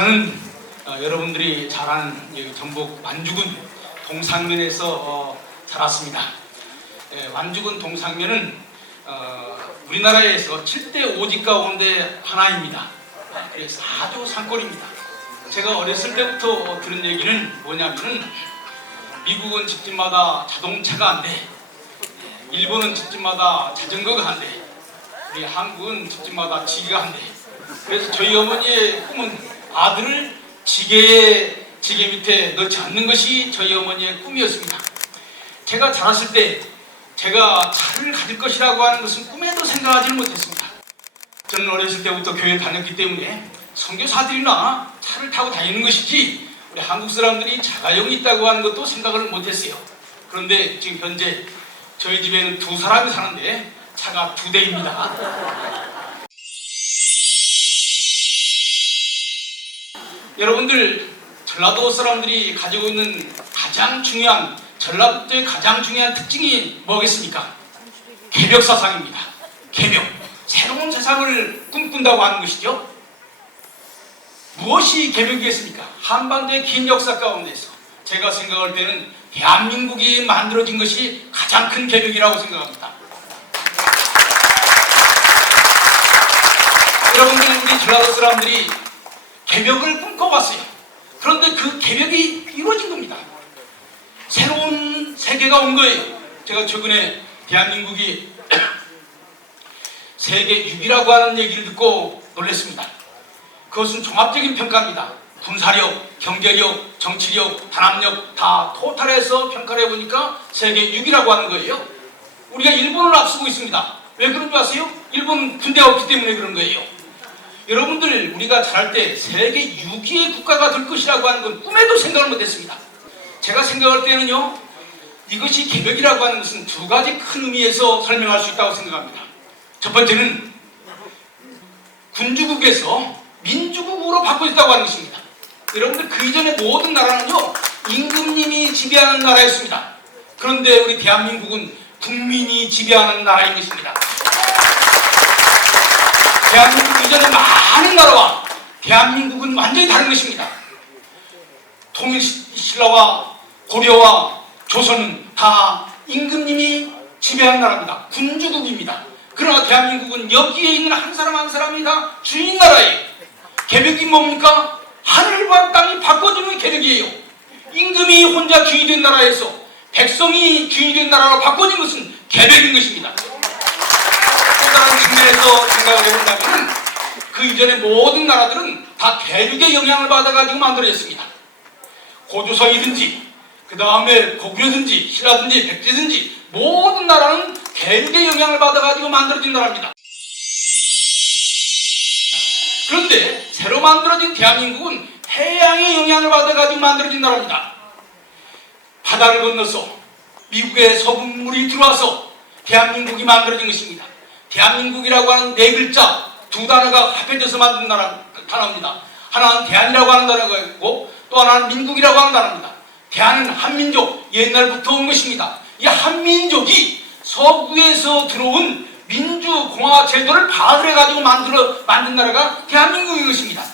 저는 여러분들이 잘 아는 여기 전북 완주군 동상면에서 살았습니다. 완주군 동상면은 우리나라에서 7대 오지 가운데 하나입니다. 그래서 아주 산골입니다. 제가 어렸을 때부터 들은 얘기는 뭐냐면은 미국은 집집마다 자동차가 안 돼, 일본은 집집마다 자전거가 안 돼, 우리 한국은 집집마다 지게가 안 돼. 그래서 저희 어머니의 꿈은 아들을 지게 밑에 넣지 않는 것이 저희 어머니의 꿈이었습니다. 제가 자랐을 때 제가 차를 가질 것이라고 하는 것은 꿈에도 생각하지는 못했습니다. 저는 어렸을 때부터 교회에 다녔기 때문에 선교사들이나 차를 타고 다니는 것이지 우리 한국 사람들이 자가용이 있다고 하는 것도 생각을 못했어요. 그런데 지금 현재 저희 집에는 2사람이 사는데 차가 2대입니다. 여러분들, 전라도 사람들이 가지고 있는 가장 중요한, 전라도의 가장 중요한 특징이 뭐겠습니까? 개벽사상입니다. 개벽, 새로운 세상을 꿈꾼다고 하는 것이죠. 무엇이 개벽이겠습니까? 한반도의 긴 역사 가운데서 제가 생각할 때는 대한민국이 만들어진 것이 가장 큰 개벽이라고 생각합니다. 여러분들, 우리 전라도 사람들이 개벽을 꿈꿔봤어요. 그런데 그 개벽이 이루어진 겁니다. 새로운 세계가 온 거예요. 제가 최근에 대한민국이 세계 6위라고 하는 얘기를 듣고 놀랐습니다. 그것은 종합적인 평가입니다. 군사력, 경제력, 정치력, 단합력 다 토탈해서 평가를 해보니까 세계 6위라고 하는 거예요. 우리가 일본을 앞서고 있습니다. 왜 그런 줄 아세요? 일본 군대가 없기 때문에 그런 거예요. 여러분들, 우리가 자랄 때 세계 6위의 국가가 될 것이라고 하는 건 꿈에도 생각을 못했습니다. 제가 생각할 때는요, 이것이 개벽이라고 하는 것은 2가지 큰 의미에서 설명할 수 있다고 생각합니다. 첫 번째는 군주국에서 민주국으로 바꿔졌다고 하는 것입니다. 여러분들, 그 이전의 모든 나라는요, 임금님이 지배하는 나라였습니다. 그런데 우리 대한민국은 국민이 지배하는 나라인 것입니다. 대한민국 이전의 많은 나라와 대한민국은 완전히 다른 것입니다. 통일신라와 고려와 조선은 다 임금님이 지배하는 나라입니다. 군주국입니다. 그러나 대한민국은 여기에 있는 한 사람 한 사람이 다 주인 나라예요. 개벽이 뭡니까? 하늘과 땅이 바꿔주는 개벽이에요. 임금이 혼자 주인이 된 나라에서 백성이 주인이 된 나라로 바꿔진 것은 개벽인 것입니다. 또 다른 측면에서 생각을 해본다면 그 이전의 모든 나라들은 다 대륙의 영향을 받아가지고 만들어졌습니다. 고조선이든지 그 다음에 고구려든지 신라든지 백제든지 모든 나라는 대륙의 영향을 받아가지고 만들어진 나라입니다. 그런데 새로 만들어진 대한민국은 해양의 영향을 받아가지고 만들어진 나라입니다. 바다를 건너서 미국의 서북물이 들어와서 대한민국이 만들어진 것입니다. 대한민국이라고 하는 4글자 2단어가 합해져서 만든 단어입니다. 하나는 대한이라고 하는 단어가 있고 또 하나는 민국이라고 하는 단어입니다. 대한은 한민족, 옛날부터 온 것입니다. 이 한민족이 서구에서 들어온 민주공화 제도를 받아가지고 만든 나라가 대한민국인 것입니다.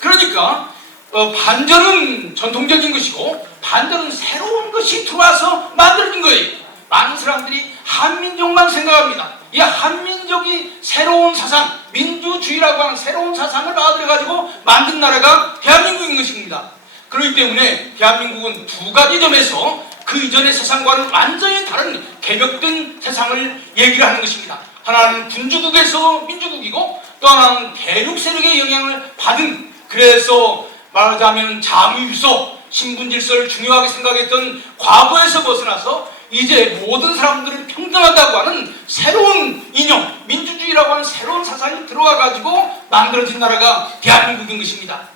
그러니까 반전은 전통적인 것이고 반전은 새로운 것이 들어와서 만들어진 거예요. 많은 사람들이 한민족만 생각합니다. 이 한민족이 새로운 사상, 민주주의라고 하는 새로운 사상을 받아들여가지고 만든 나라가 대한민국인 것입니다. 그렇기 때문에 대한민국은 2가지 점에서 그 이전의 세상과는 완전히 다른 개벽된 세상을 얘기를 하는 것입니다. 하나는 군주국에서 민주국이고 또 하나는 대륙 세력의 영향을 받은, 그래서 말하자면 자유유서, 신분질서를 중요하게 생각했던 과거에서 벗어나서 이제 모든 사람들은 평등하다고 하는 새로운 이념, 민주주의라고 하는 새로운 사상이 들어와가지고 만들어진 나라가 대한민국인 것입니다.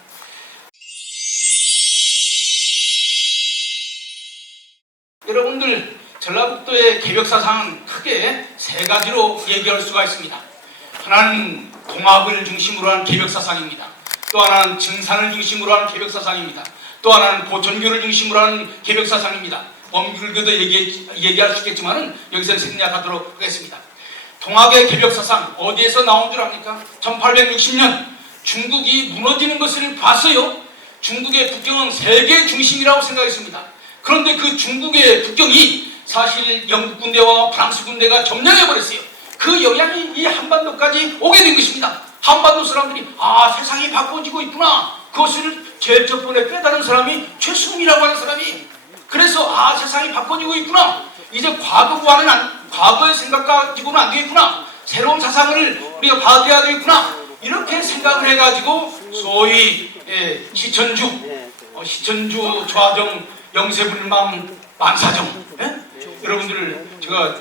여러분들, 전라북도의 개벽사상은 크게 3가지로 얘기할 수가 있습니다. 하나는 동합을 중심으로 한 개벽사상입니다. 또 하나는 증산을 중심으로 한 개벽사상입니다. 또 하나는 보천교를 중심으로 한 개벽사상입니다. 범규도 얘기할 수 있겠지만 여기서 생략하도록 하겠습니다. 동학의 개벽사상 어디에서 나온 줄 압니까? 1860년 중국이 무너지는 것을 봤어요. 중국의 북경은 세계 중심이라고 생각했습니다. 그런데 그 중국의 북경이 사실 영국 군대와 프랑스 군대가 점령해버렸어요. 그 영향이 이 한반도까지 오게 된 것입니다. 한반도 사람들이 세상이 바꿔지고 있구나. 그것을 제일 첫 번에 깨달은 사람이 최수민이라고 하는 사람이, 그래서 세상이 바꿔지고 있구나. 이제 과거의 생각 가지고는 안 되겠구나. 새로운 사상을 우리가 받아들여야 되겠구나. 이렇게 생각을 해가지고 소위 시천주 조화정 영세불망 만사정, 여러분들 제가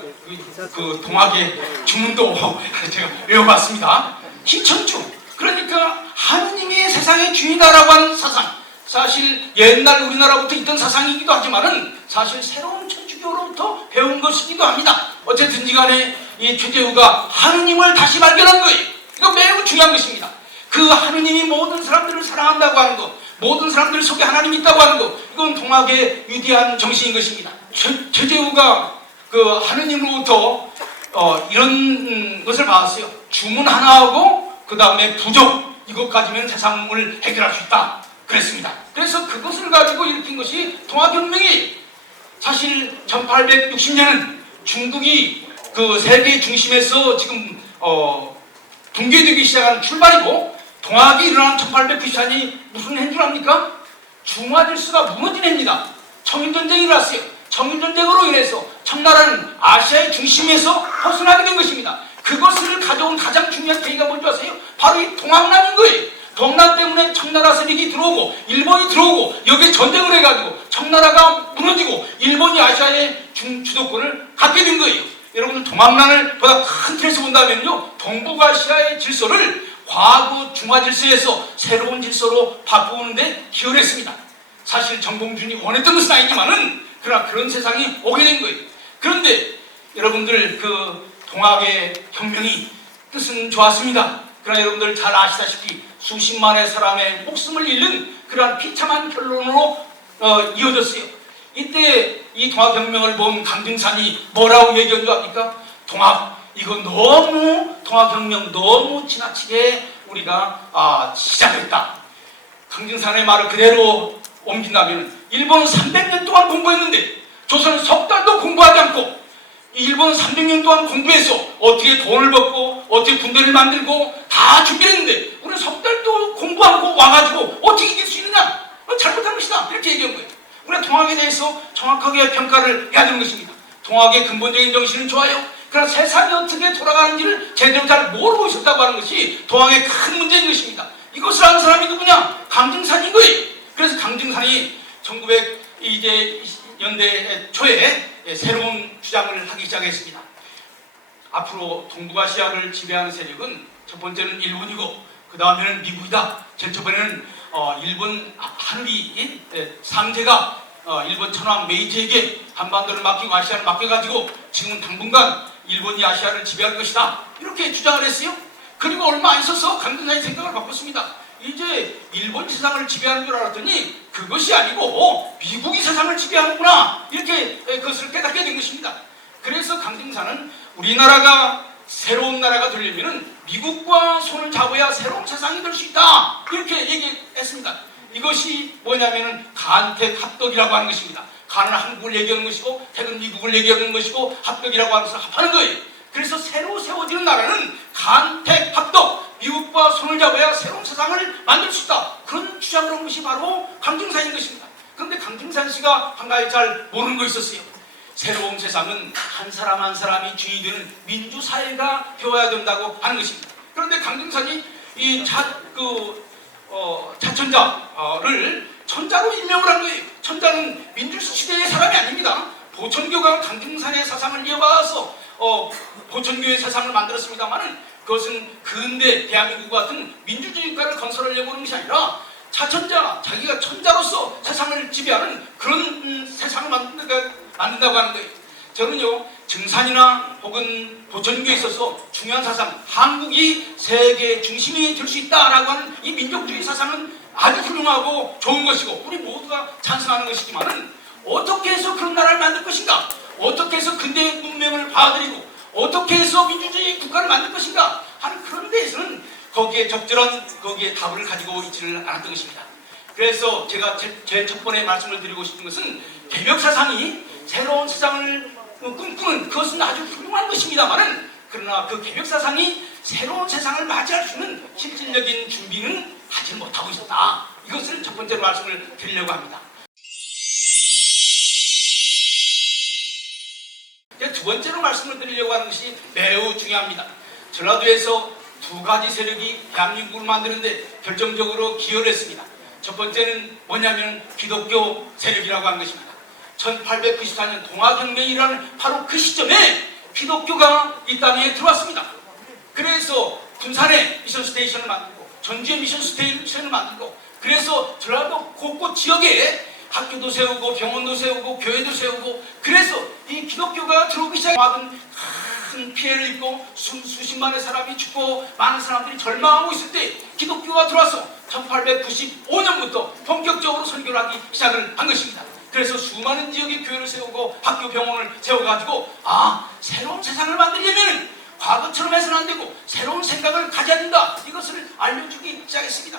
그 동학의 주문도 제가 외워봤습니다. 시천주, 그러니까 하느님이 세상의 주인이라고 하는 사상, 사실 옛날 우리나라부터 있던 사상이기도 하지만은 사실 새로운 천주교로부터 배운 것이기도 합니다. 어쨌든지 간에 이 최재우가 하느님을 다시 발견한 거예요. 이거 매우 중요한 것입니다. 그 하느님이 모든 사람들을 사랑한다고 하는 것, 모든 사람들 속에 하나님이 있다고 하는 것, 이건 동학의 위대한 정신인 것입니다. 최재우가 그 하느님으로부터 이런 것을 받았어요. 주문 하나하고 그 다음에 부족, 이것 가지면 세상을 해결할 수 있다 그랬습니다. 그래서 그것을 가지고 일으킨 것이 동학혁명이, 사실 1860년은 중국이 그 세계 중심에서 지금 붕괴되기 시작한 출발이고, 동학이 일어난 1894년이 무슨 해인 줄 압니까? 중화질서가 무너진 해입니다. 청일전쟁이 일어났어요. 청일전쟁으로 인해서 청나라는 아시아의 중심에서 벗어나게 된 것입니다. 그것을 가져온 가장 중요한 계기가 뭔지 아세요? 바로 이 동학난인 거예요. 동난 때문에 청나라 세력이 들어오고 일본이 들어오고 여기에 전쟁을 해가지고 청나라가 무너지고 일본이 아시아의 주도권을 갖게 된 거예요. 여러분들 동학난을 보다 큰 틀에서 본다면요, 동북아시아의 질서를 과거 중화 질서에서 새로운 질서로 바꾸는데 기여했습니다. 사실 정봉준이 원했던 것은 아니지만은 그러나 그런 세상이 오게 된 거예요. 그런데 여러분들 그 동학의 혁명이 뜻은 좋았습니다. 그러나 여러분들 잘 아시다시피 수십만의 사람의 목숨을 잃는 그러한 비참한 결론으로 이어졌어요. 이때 이 동학혁명을 본 강등산이 뭐라고 얘기한 줄 압니까? 동학혁명 너무 지나치게 우리가 시작했다. 강등산의 말을 그대로 옮긴다면 일본 300년 동안 공부했는데 조선은 석 달도 공부하지 않고, 일본 300년 동안 공부해서 어떻게 돈을 벌고 어떻게 군대를 만들고 다 준비했는데 우리는 석 달도 공부하고 와가지고 어떻게 이길 수 있느냐? 잘못한 것이다. 이렇게 얘기한 거예요. 우리가 동학에 대해서 정확하게 평가를 해야 되는 것입니다. 동학의 근본적인 정신은 좋아요. 그러나 세상이 어떻게 돌아가는지를 제대로 잘 모르고 있었다고 하는 것이 동학의 큰 문제인 것입니다. 이것을 아는 사람이 누구냐? 강등산인 거예요. 그래서 강등산이 1900년대 초에 새로운 주장을 하기 시작했습니다. 앞으로 동북아시아를 지배하는 세력은 첫 번째는 일본이고 그 다음에는 미국이다. 제일 첫 번째는 일본 하늘이 상제가 일본 천황 메이지에게 한반도를 맡기고 아시아를 맡겨가지고 지금 당분간 일본이 아시아를 지배할 것이다. 이렇게 주장을 했어요. 그리고 얼마 안 있어서 강등산이 생각을 바꿨습니다. 이제 일본이 세상을 지배하는 줄 알았더니 그것이 아니고 미국이 세상을 지배하는구나, 이렇게 그것을 깨닫게 된 것입니다. 그래서 강등산은 우리나라가 새로운 나라가 되려면 미국과 손을 잡아야 새로운 세상이 될 수 있다, 이렇게 얘기했습니다. 이것이 뭐냐면은 간택 합덕이라고 하는 것입니다. 간은 한국을 얘기하는 것이고 택은 미국을 얘기하는 것이고 합덕이라고 하는 것을 합하는 거예요. 그래서 새로 세워지는 나라는 간택 합덕, 미국과 손을 잡아야 새로운 세상을 만들 수 있다. 그런 주장을 한 것이 바로 강등산인 것입니다. 그런데 강등산 씨가 한 가지 잘 모르는 거 있었어요. 새로운 세상은 한 사람 한 사람이 주인이 되는 민주사회가 되어야 된다고 하는 것입니다. 그런데 강등산이 이 차천자를 천자로 임명을 한 거예요. 천자는 민주시대의 사람이 아닙니다. 보천교가 강등산의 사상을 이어받아서 보천교의 세상을 만들었습니다만은 그것은 근대 대한민국 같은 민주주의 국가를 건설하려고 하는 것이 아니라 차천자, 자기가 천자로서 세상을 지배하는 그런 세상을 만든다고 하는 거예요. 저는요, 증산이나 혹은 보천교에 있어서 중요한 사상, 한국이 세계 중심이 될 수 있다라고 하는 이 민족주의 사상은 아주 훌륭하고 좋은 것이고 우리 모두가 찬성하는 것이지만은 어떻게 해서 그런 나라를 만들 것인가? 어떻게 해서 근대 문명을 받아들이고 어떻게 해서 민주주의 국가를 만들 것인가 하는 그런 데에서는 거기에 적절한 거기에 답을 가지고 있지를 않았던 것입니다. 그래서 제가 제 첫 번에 말씀을 드리고 싶은 것은 개벽 사상이 새로운 세상을 꿈꾸는 그것은 아주 훌륭한 것입니다만은, 그러나 그 개벽 사상이 새로운 세상을 맞이할 수 있는 실질적인 준비는 하지 못하고 있었다. 이것을 첫 번째로 말씀을 드리려고 합니다. 두 번째로 말씀을 드리려고 하는 것이 매우 중요합니다. 전라도에서 두 가지 세력이 대한민국을 만드는데 결정적으로 기여를 했습니다. 첫 번째는 뭐냐면 기독교 세력이라고 하는 것입니다. 1894년 동학혁명이라는 바로 그 시점에 기독교가 이 땅에 들어왔습니다. 그래서 군산에 미션 스테이션을 만들고 전주에 미션 스테이션을 만들고, 그래서 전라도 곳곳 지역에 학교도 세우고 병원도 세우고 교회도 세우고, 그래서 이 기독교가 들어오기 시작하던 큰 피해를 입고 수십만의 사람이 죽고 많은 사람들이 절망하고 있을 때 기독교가 들어와서 1895년부터 본격적으로 선교를 하기 시작을 한 것입니다. 그래서 수많은 지역에 교회를 세우고 학교 병원을 세워가지고 새로운 세상을 만들려면 과거처럼 해서는 안 되고 새로운 생각을 가져야 된다, 이것을 알려주기 시작했습니다.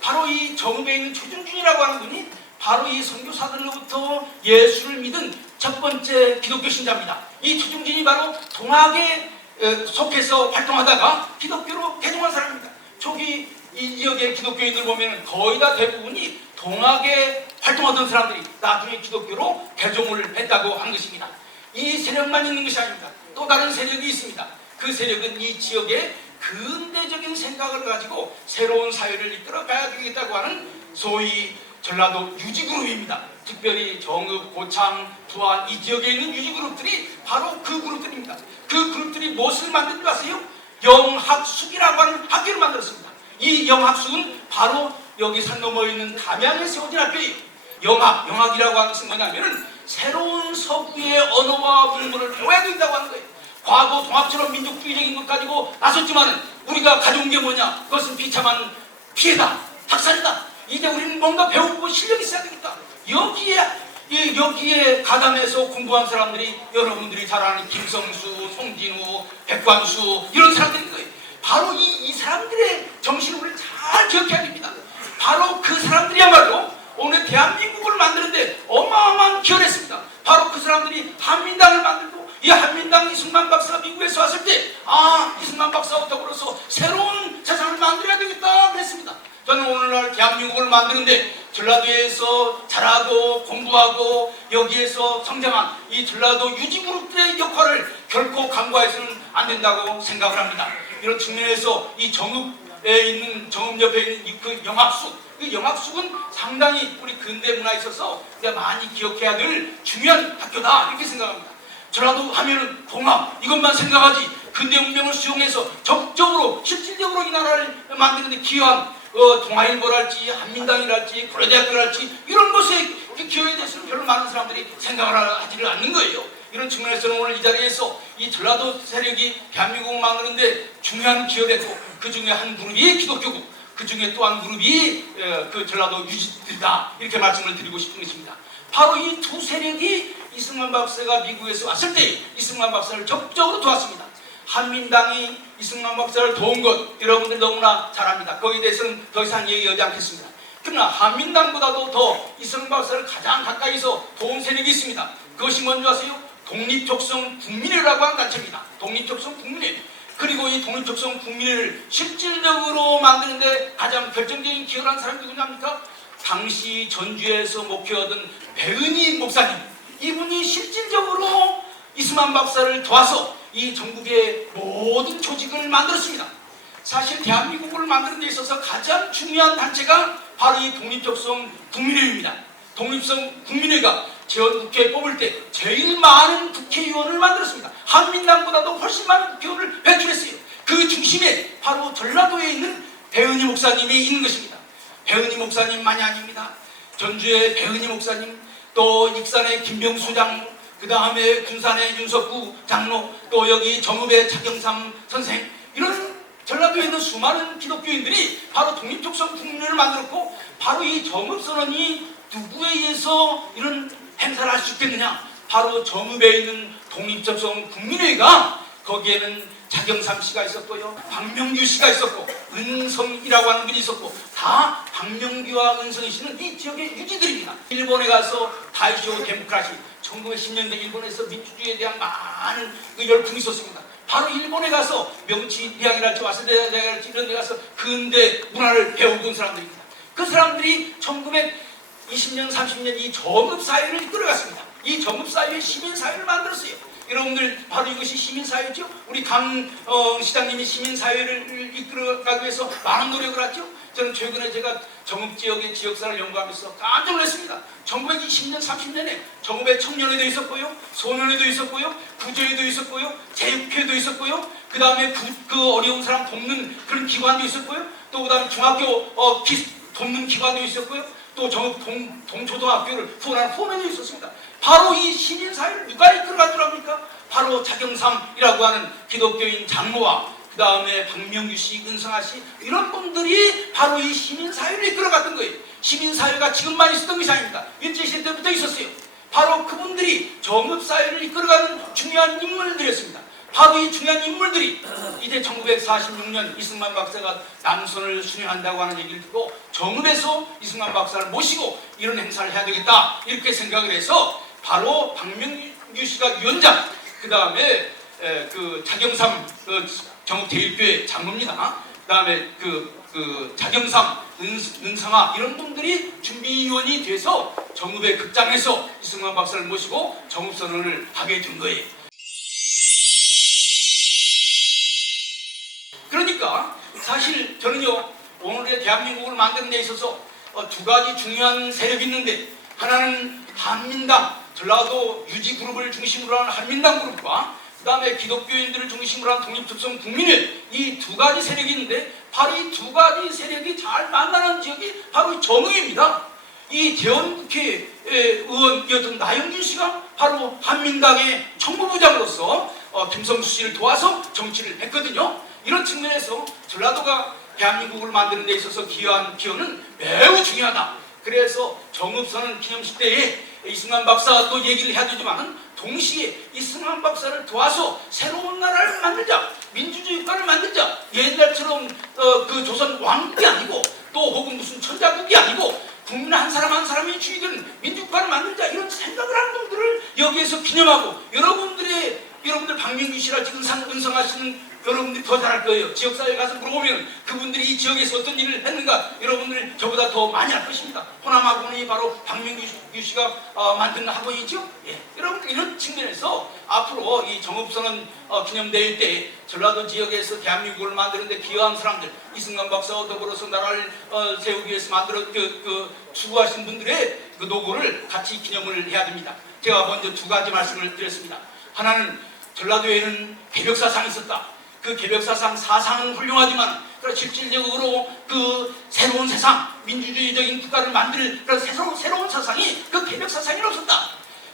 바로 이 정읍에 있는 최준준이라고 하는 분이 바로 이 선교사들로부터 예수를 믿은 첫 번째 기독교 신자입니다. 이 최준준이 바로 동학에 속해서 활동하다가 기독교로 개종한 사람입니다. 초기 이 지역의 기독교인들 보면 거의 다 대부분이 동학에 활동하던 사람들이 나중에 기독교로 개종을 했다고 하는 것입니다. 이 세력만 있는 것이 아닙니다. 또 다른 세력이 있습니다. 그 세력은 이 지역의 근대적인 생각을 가지고 새로운 사회를 이끌어가야 되겠다고 하는 소위 전라도 유지그룹입니다. 특별히 정읍, 고창, 부안 이 지역에 있는 유지그룹들이 바로 그 그룹들입니다. 그 그룹들이 무엇을 만든 줄 아세요? 영학숙이라고 하는 학교를 만들었습니다. 이 영학숙은 바로 여기 산 넘어 있는 담양에 세워진 학교예요. 영학이라고 하는 것은 뭐냐면은 새로운 서구의 언어와 문물을 배워야 된다고 하는 거예요. 과거 동학처럼 민족주의적인 것 가지고 나섰지만은 우리가 가져온 게 뭐냐? 그것은 비참한 피해다, 학살이다. 이제 우리는 뭔가 배우고 실력이 있어야 되겠다. 여기에 가담해서 공부한 사람들이 여러분들이 잘 아는 김성수, 송진우, 백관수 이런 사람들인 거예요. 바로 이 사람들의 정신을 우리 잘 기억해야 됩니다. 바로 그 사람들이야말로 오늘 대한민국을 만드는데 어마어마한 기여를 했습니다. 바로 그 사람들이 한민당을 만들고, 이 한민당 이승만 박사가 미국에서 왔을 때 이승만 박사와 더불어서 새로운 세상을 만들어야 되겠다 그랬습니다. 저는 오늘날 대한민국을 만드는데 전라도에서 자라고 공부하고 여기에서 성장한 이 전라도 유지그룹들의 역할을 결코 간과해서는 안 된다고 생각을 합니다. 이런 측면에서 이 정읍에 있는, 정읍 옆에 있는 그 영학숙, 그 영학숙은 상당히 우리 근대 문화에 있어서 많이 기억해야 될 중요한 학교다 이렇게 생각합니다. 전라도 하면은 동학 이것만 생각하지 근대 문명을 수용해서 적극적으로 실질적으로 이 나라를 만드는 데 기여한 동아일보랄지 한민당이랄지 고려대학교랄지 이런 것에 기여에 대해서는 별로 많은 사람들이 생각을 하지를 않는 거예요. 이런 측면에서는 오늘 이 자리에서 이 전라도 세력이 대한민국을 만드는데 중요한 기여를 했고, 그 중에 한 그룹이 기독교고 그 중에 또 한 그룹이 그 전라도 유지들이다 이렇게 말씀을 드리고 싶은 것입니다. 바로 이 두 세력이 이승만 박사가 미국에서 왔을 때 이승만 박사를 적극적으로 도왔습니다. 한민당이 이승만 박사를 도운 것 여러분들 너무나 잘 압니다. 거기에 대해서는 더 이상 얘기하지 않겠습니다. 그러나 한민당보다도 더 이승만 박사를 가장 가까이서 도운 세력이 있습니다. 그것이 뭔지 아세요? 독립적성 국민회라고 하는 단체입니다. 독립적성 국민회. 그리고 이 독립적성 국민회를 실질적으로 만드는데 가장 결정적인 기여를 한 사람이 누구냐입니까? 당시 전주에서 목회하던 배은희 목사님, 이분이 실질적으로 이승만 박사를 도와서 이 전국의 모든 조직을 만들었습니다. 사실 대한민국을 만드는 데 있어서 가장 중요한 단체가 바로 이 독립적성 국민회입니다. 독립성 국민회가 제헌국회 뽑을 때 제일 많은 국회의원을 만들었습니다. 한민당보다도 훨씬 많은 국회의원을 배출했어요. 그 중심에 바로 전라도에 있는 배은희 목사님이 있는 것입니다. 배은희 목사님만이 아닙니다. 전주의 배은희 목사님, 또 익산의 김병수 장로, 그 다음에 군산의 윤석구 장로, 또 여기 정읍의 차경삼 선생, 이런 전라도에 있는 수많은 기독교인들이 바로 독립적성 국민회를 만들었고, 바로 이 정읍선언이 누구에 의해서 이런 행사를 할 수 있겠느냐? 바로 정읍에 있는 독립적성 국민회가 거기에는 차경삼 씨가 있었고요, 박명규 씨가 있었고, 은성이라고 하는 분이 있었고, 다 박명규와 은성이 씨는 이 지역의 유지들입니다. 일본에 가서 다이쇼 데모크라시, 1910년대 일본에서 민주주의에 대한 많은 그 열풍이 있었습니다. 바로 일본에 가서 명치 대학이랄지 와세대 대학이랄지 이런 데 가서 근대 문화를 배우고 온 사람들입니다. 그 사람들이 1920년, 30년 이 정읍사회를 이끌어갔습니다. 이 정읍사회의 시민사회를 만들었어요. 여러분들 바로 이것이 시민사회죠. 우리 강 시장님이 시민사회를 이끌어가기 위해서 많은 노력을 했죠. 저는 최근에 제가 정읍지역의 지역사를 연구하면서 깜짝 놀랐습니다. 1920년, 30년에 정읍에 청년회도 있었고요, 소년회도 있었고요, 구조회도 있었고요, 제육회도 있었고요, 그 다음에 그 어려운 사람 돕는 그런 기관도 있었고요, 또 그 다음에 중학교 돕는 기관도 있었고요, 또 정읍 동초등학교를 후원하는 후원회도 있었습니다. 바로 이 시민사회를 누가 이끌어가더랍니까? 바로 차경삼이라고 하는 기독교인 장로와 그 다음에 박명규 씨, 은성아 씨 이런 분들이 바로 이 시민사회를 이끌어갔던 거예요. 시민사회가 지금만 있었던 것이 아닙니다. 일제시대 때부터 있었어요. 바로 그분들이 정읍사회를 이끌어가는 중요한 인물들이었습니다. 바로 이 중요한 인물들이 이제 1946년 이승만 박사가 남선을 수행한다고 하는 얘기를 듣고 정읍에서 이승만 박사를 모시고 이런 행사를 해야 되겠다 이렇게 생각을 해서 바로 박명규 씨가 위원장, 그 다음에 그 차경삼 정읍대일교회 장로입니다. 그 다음에 그 차경삼, 은상아 이런 분들이 준비위원이 돼서 정읍의 극장에서 이승만 박사를 모시고 정읍선언을 하게 된 거예요. 그러니까 사실 저는요, 오늘의 대한민국을 만드는 데 있어서 두 가지 중요한 세력이 있는데, 하나는 한민당, 전라도 유지그룹을 중심으로 하는 한민당 그룹과 그 다음에 기독교인들을 중심으로 하는 독립특성 국민회, 이 두 가지 세력이 있는데 바로 이 두 가지 세력이 잘 만나는 지역이 바로 정읍입니다. 이 대원국회 의원이었던 나영진 씨가 바로 한민당의 정무부장으로서 김성수 씨를 도와서 정치를 했거든요. 이런 측면에서 전라도가 대한민국을 만드는 데 있어서 기여한 기여는 매우 중요하다. 그래서 정읍선언 기념식 때에 이승만 박사도 얘기를 해야 되지만 동시에 이승만 박사를 도와서 새로운 나라를 만들자, 민주주의 국가를 만들자, 옛날처럼 그 조선 왕국이 아니고 또 혹은 무슨 천자국이 아니고 국민 한 사람 한 사람이 주의되는 민주국가를 만들자, 이런 생각을 하는 분들을 여기에서 기념하고, 여러분들 박명규 씨랄지 은성아 씨는 여러분들이 더 잘할 거예요. 지역사회에 가서 물어보면 그분들이 이 지역에서 어떤 일을 했는가 여러분들 저보다 더 많이 알 것입니다. 호남학원이 바로 박명규 씨가 만든 학원이죠. 예. 여러분들 이런 측면에서 앞으로 이 정읍선언 기념대회 때 전라도 지역에서 대한민국을 만드는 데 기여한 사람들, 이승만 박사와 더불어서 나라를 세우기 위해서 수고하신 분들의 그 노고를 같이 기념을 해야 됩니다. 제가 먼저 두 가지 말씀을 드렸습니다. 하나는 전라도에는 개벽사상이 있었다. 그 개벽사상 사상은 훌륭하지만 실질적으로 그 새로운 세상, 민주주의적인 국가를 만들 그런 새로운 사상이 그 개벽사상이 없었다.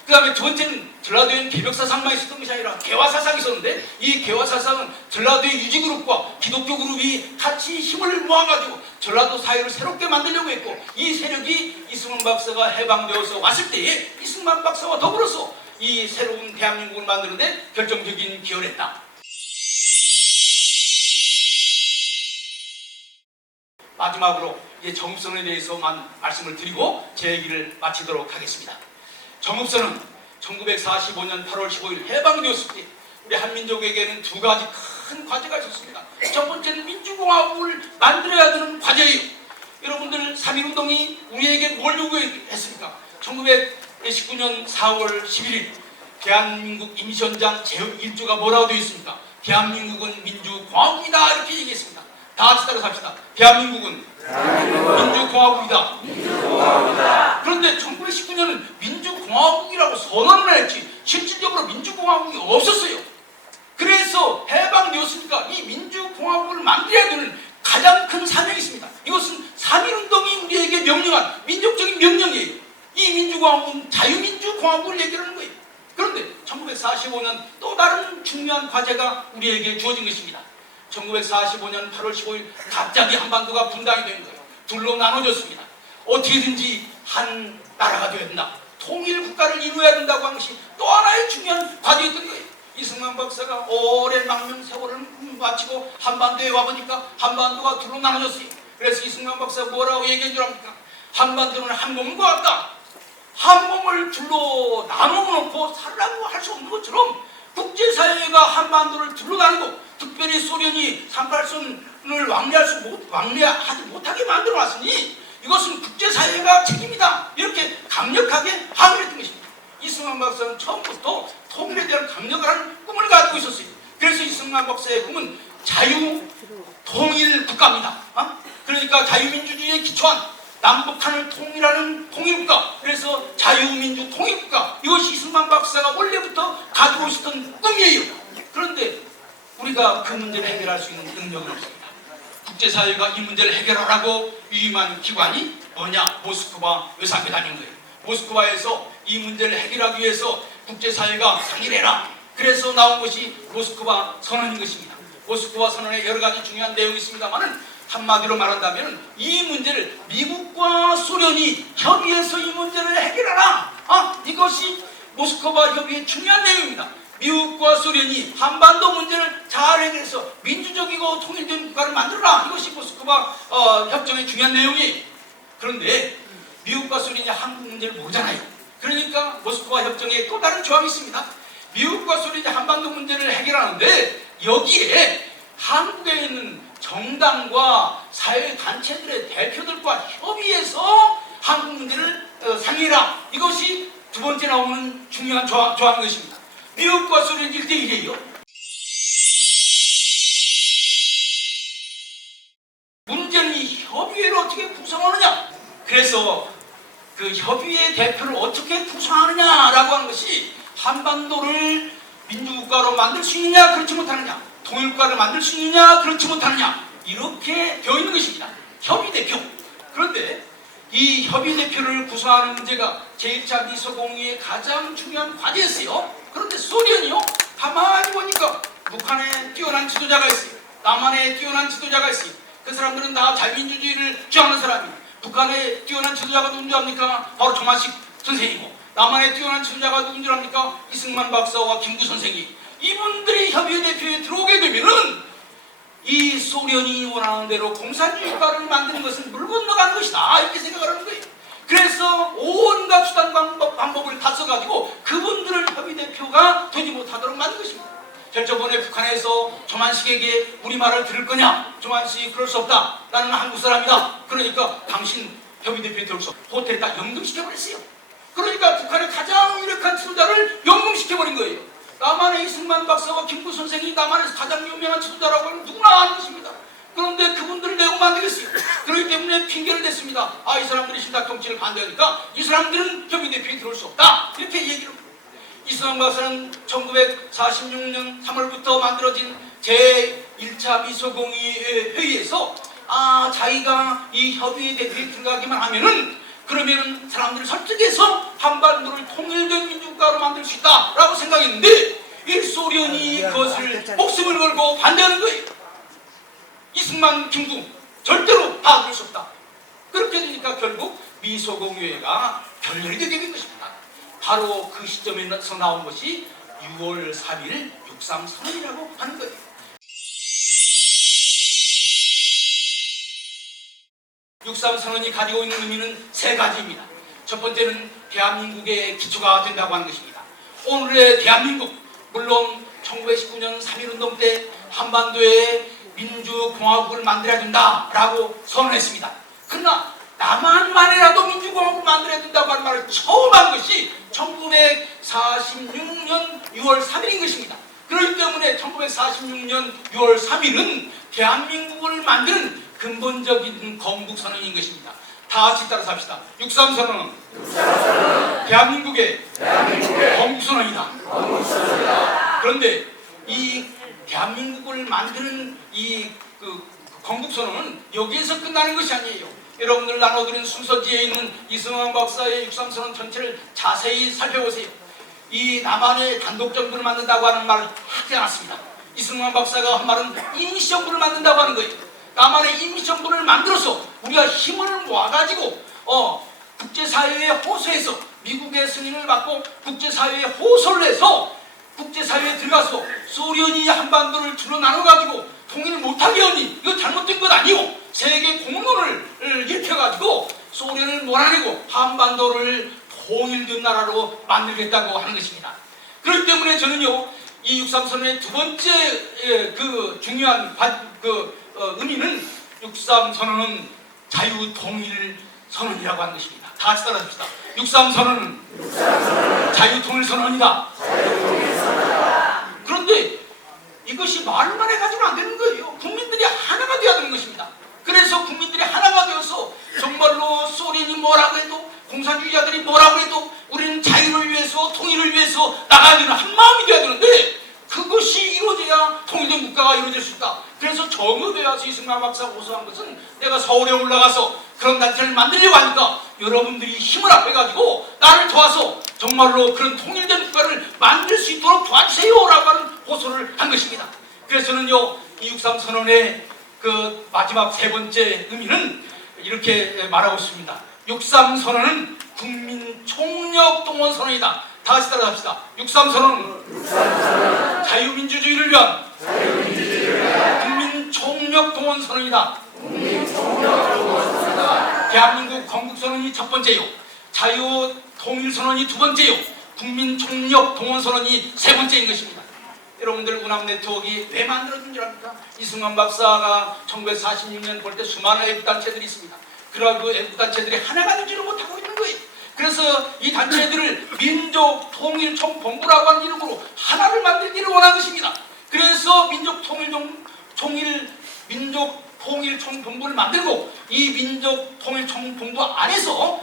그 다음에 두 번째는 전라도에는 개벽사상만 있었던 것이 아니라 개화사상이 있었는데, 이 개화사상은 전라도의 유지그룹과 기독교 그룹이 같이 힘을 모아가지고 전라도 사회를 새롭게 만들려고 했고, 이 세력이 이승만 박사가 해방되어서 왔을 때에 이승만 박사와 더불어서 이 새로운 대한민국을 만드는데 결정적인 기여를 했다. 마지막으로 이제 정읍선언에 대해서만 말씀을 드리고 제 얘기를 마치도록 하겠습니다. 정읍선언은 1945년 8월 15일 해방되었을 때 우리 한민족에게는 두 가지 큰 과제가 있었습니다. 첫 번째는 민주공화국을 만들어야 되는 과제예요. 여러분들 3.1운동이 우리에게 뭘 요구했습니까? 1919년 4월 11일 대한민국 임시원장 제1조가 뭐라고 되어 있습니까? 대한민국은 민주공화국이다, 이렇게 얘기했습니다. 다 같이 따라서 합시다. 대한민국은 민주공화국이다. 그런데 1919년은 민주공화국이라고 선언을 했지 실질적으로 민주공화국이 없었어요. 그래서 해방되었으니까 이 민주공화국을 만들어야 되는 가장 큰 사명이 있습니다. 이것은 3.1운동이 우리에게 명령한 민족적인 명령이에요. 이 민주공화국은 자유민주공화국을 얘기하는 거예요. 그런데 1945년 또 다른 중요한 과제가 우리에게 주어진 것입니다. 1945년 8월 15일 갑자기 한반도가 분단이 된 거예요. 둘로 나눠졌습니다. 어떻게든지 한 나라가 되어야 된다, 통일 국가를 이루어야 된다고 하는 것이 또 하나의 중요한 과제였던 거예요. 이승만 박사가 오랜 망명 세월을 마치고 한반도에 와보니까 한반도가 둘로 나눠졌어요. 그래서 이승만 박사가 뭐라고 얘기한 줄 압니까? 한반도는 한 몸과 같다. 한 몸을 둘로 나눠놓고 살라고 할 수 없는 것처럼 국제사회가 한반도를 둘로 나누고 특별히 소련이 38선을 왕래하지 못하게 만들어놨으니 이것은 국제사회가 책임이다. 이렇게 강력하게 항의를 했던 것입니다. 이승만 박사는 처음부터 통일에 대한 강력한 꿈을 가지고 있었어요. 그래서 이승만 박사의 꿈은 자유 통일 국가입니다. 그러니까 자유민주주의에 기초한 남북한을 통일하는 통일국가, 그래서 자유민주 통일국가, 이것이 이승만 박사가 원래부터 가지고 있었던 꿈이에요. 그런데 우리가 그 문제를 해결할 수 있는 능력은 없습니다. 국제사회가 이 문제를 해결하라고 위임한 기관이 뭐냐? 모스크바 의상회담인 거예요. 모스크바에서 이 문제를 해결하기 위해서 국제사회가 상의를 해라. 그래서 나온 것이 모스크바 선언인 것입니다. 모스크바 선언에 여러 가지 중요한 내용이 있습니다만은 한마디로 말한다면 이 문제를 미국과 소련이 협의해서 이 문제를 해결하라. 이것이 모스크바 협의의 중요한 내용입니다. 미국과 소련이 한반도 문제를 잘 해결해서 민주적이고 통일된 국가를 만들어라. 이것이 모스크바 협정의 중요한 내용이에요. 그런데 미국과 소련이 한국 문제를 모르잖아요. 그러니까 모스크바 협정에 또 다른 조항이 있습니다. 미국과 소련이 한반도 문제를 해결하는데 여기에 한국에 있는 정당과 사회단체들의 대표들과 협의해서 한국 문제를 상의해라. 이것이 두 번째 나오는 중요한 조항인 것입니다. 미국과 소련이 1대1이에요. 문제는 이 협의회를 어떻게 구성하느냐. 그래서 그 협의회 대표를 어떻게 구성하느냐라고 하는 것이 한반도를 민주국가로 만들 수 있느냐 그렇지 못하느냐, 통일국가를 만들 수 있느냐 그렇지 못하느냐, 이렇게 되어 있는 것입니다. 협의대표. 그런데 이 협의대표를 구성하는 문제가 제1차 미소공의의 가장 중요한 과제였어요. 그런데 소련이요, 가만히 보니까 북한에 뛰어난 지도자가 있어요. 남한에 뛰어난 지도자가 있어요. 그 사람들은 다 자유민주주의를 주장하는 사람이에요. 북한에 뛰어난 지도자가 누군지 압니까? 바로 조만식 선생이고, 남한에 뛰어난 지도자가 누군지 압니까? 이승만 박사와 김구 선생이. 이분들이 협의회 대표에 들어오게 되면은 이 소련이 원하는 대로 공산주의 국가를 만드는 것은 물 건너가는 것이다, 이렇게 생각을 하는 거예요. 그래서 온갖 수단 방법을 다 써가지고 그분들을 협의 대표가 되지 못하도록 만든 것입니다. 저번에 북한에서 조만식에게 우리 말을 들을 거냐? 조만식이 그럴 수 없다. 나는 한국 사람이다. 그러니까 당신 협의 대표에 들을 수 없다. 호텔에 딱 연금시켜버렸어요. 그러니까 북한의 가장 유력한 지도자를 연금시켜버린 거예요. 남한의 이승만 박사와 김구 선생이 남한에서 가장 유명한 지도자라고 하면 누구나 아는 것입니다. 그런데 그분들을 내고 만들겠어요. 그렇기 때문에 핑계를 댔습니다. 이 사람들이 신탁정치를 반대하니까 이 사람들은 협의대표에 들어올 수 없다, 이렇게 얘기를 합니다. 이승만 박사는 1946년 3월부터 만들어진 제1차 미소공의 회의에서 자기가 이 협의회 대표에 들어가기만 하면은 그러면은 사람들을 설득해서 한반도를 통일된 민주국가로 만들 수 있다라고 생각했는데 이 소련이 그것을 목숨을 걸고 반대하는 거예요. 이승만, 김구 절대로 받을 수 없다. 그렇게 되니까 결국 미소공의회가 결렬이 되게 된 것입니다. 바로 그 시점에서 나온 것이 6월 3일 6.3 선언이라고 하는 거예요. 6.3 선언이 가지고 있는 의미는 세 가지입니다. 첫 번째는 대한민국의 기초가 된다고 하는 것입니다. 오늘의 대한민국, 물론 1919년 3.1운동 때 한반도에 민주공화국을 만들어야 된다라고 선언했습니다. 그러나 남한만이라도 민주공화국을 만들어야 된다고 하는 말을 처음 한 것이 1946년 6월 3일인 것입니다. 그렇기 때문에 1946년 6월 3일은 대한민국을 만드는 근본적인 건국선언인 것입니다. 다 같이 따라서 합시다. 6.3 선언은 대한민국의 건국선언이다. 그런데 이 대한민국을 만드는 이 건국선언은 여기에서 끝나는 것이 아니에요. 여러분들 나눠드린 순서지에 있는 이승만 박사의 6.3 선언 전체를 자세히 살펴보세요. 이 남한의 단독정부를 만든다고 하는 말을 하지 않았습니다. 이승만 박사가 한 말은 임시정부를 만든다고 하는 거예요. 남한의 임시정부를 만들어서 우리가 힘을 모아가지고 국제사회에 호소해서 미국의 승인을 받고 국제사회에 호소를 해서 국제사회에 들어가서 소련이 한반도를 주로 나눠가지고 통일을 못하게 하니 이거 잘못된 것 아니오. 세계 공론을 일으켜가지고 소련을 몰아내고 한반도를 통일된 나라로 만들겠다고 하는 것입니다. 그렇기 때문에 저는요, 이 6.3선언의 두 번째 그 중요한 의미는 6.3선언은 자유통일선언이라고 하는 것입니다. 다 같이 따라합시다. 6.3선언은 자유통일선언이다. 그런데 이것이 말만 해가지고는 안 되는 거예요. 국민들이 하나가 되어야 되는 것입니다. 그래서 국민들이 하나가 되어서 정말로 소련이 뭐라고 해도 공산주의자들이 뭐라고 해도 우리는 자유를 위해서 통일을 위해서 나가야 되는 한마음이 되어야 되는데 그것이 이루어져야 통일된 국가가 이루어질 수 있다. 그래서 정읍에 와서 이승만 박사가 고소한 것은 내가 서울에 올라가서 그런 단체를 만들려고 하니까 여러분들이 힘을 합해가지고 나를 도와서 정말로 그런 통일된 국가를 만들 수 있도록 도와주세요 라고 하는 고소를 한 것입니다. 그래서 저는요, 이 6.3선언의 그 마지막 세 번째 의미는 이렇게 말하고 있습니다. 6.3선언은 국민 총력 동원 선언이다. 다 같이 따라합시다. 6.3선언은 자유민주주의를 위한 국민 총력 동원 선언이다. 대한민국 건국선언이 첫 번째요, 자유통일선언이 두 번째요, 국민 총력 동원 선언이 세 번째인 것입니다. 여러분들 운합 네트워크가 왜 만들어진 줄 압니까? 이승만 박사가 1946년 볼 때 수많은 애국단체들이 있습니다. 그러나 그 애국단체들이 하나가 되지를 못하고 있는 거예요. 그래서 이 단체들을 민족통일총본부라고 하는 이름으로 하나를 만들기를 원한 것입니다. 그래서 민족통일총본부를 만들고 이 민족통일총본부 안에서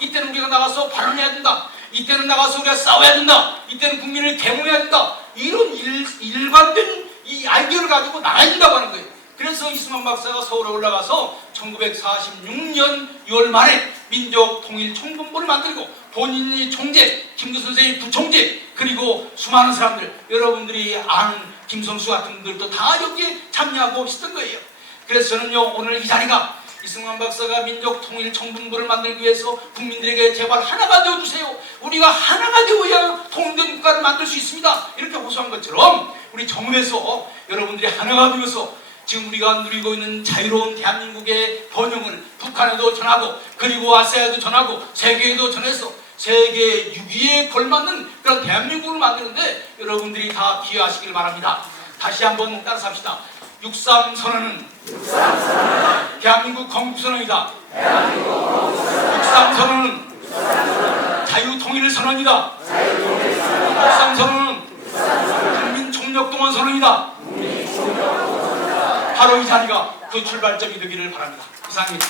이때는 우리가 나가서 발언해야 된다. 이때는 나가서 우리가 싸워야 된다. 이때는 국민을 계몽해야 된다. 이런 일관된 이 아이디어를 가지고 나가야 된다고 하는 거예요. 그래서 이승만 박사가 서울에 올라가서 1946년 6월 말에 민족통일총본부를 만들고 본인이 총재, 김구 선생이 부총재, 그리고 수많은 사람들, 여러분들이 아는 김성수 같은 분들도 다 여기에 참여하고 있었던 거예요. 그래서 저는요, 오늘 이 자리가 이승만 박사가 민족통일총본부를 만들기 위해서 국민들에게 제발 하나가 되어주세요. 우리가 하나가 되어야 통일된 국가를 만들 수 있습니다. 이렇게 호소한 것처럼 우리 정읍에서 여러분들이 하나가 되어서 지금 우리가 누리고 있는 자유로운 대한민국의 번영을 북한에도 전하고 그리고 아시아에도 전하고 세계에도 전해서 세계 6위에 걸맞는 그런 대한민국을 만드는데 여러분들이 다 기여하시길 바랍니다. 다시 한번 따라서 합시다. 6.3선언은 대한민국 건국선언이다. 6.3선언은 자유통일선언이다. 6.3선언은 국민총력동원 선언이다. 바로 이 자리가 그 출발점이 되기를 바랍니다. 이상입니다.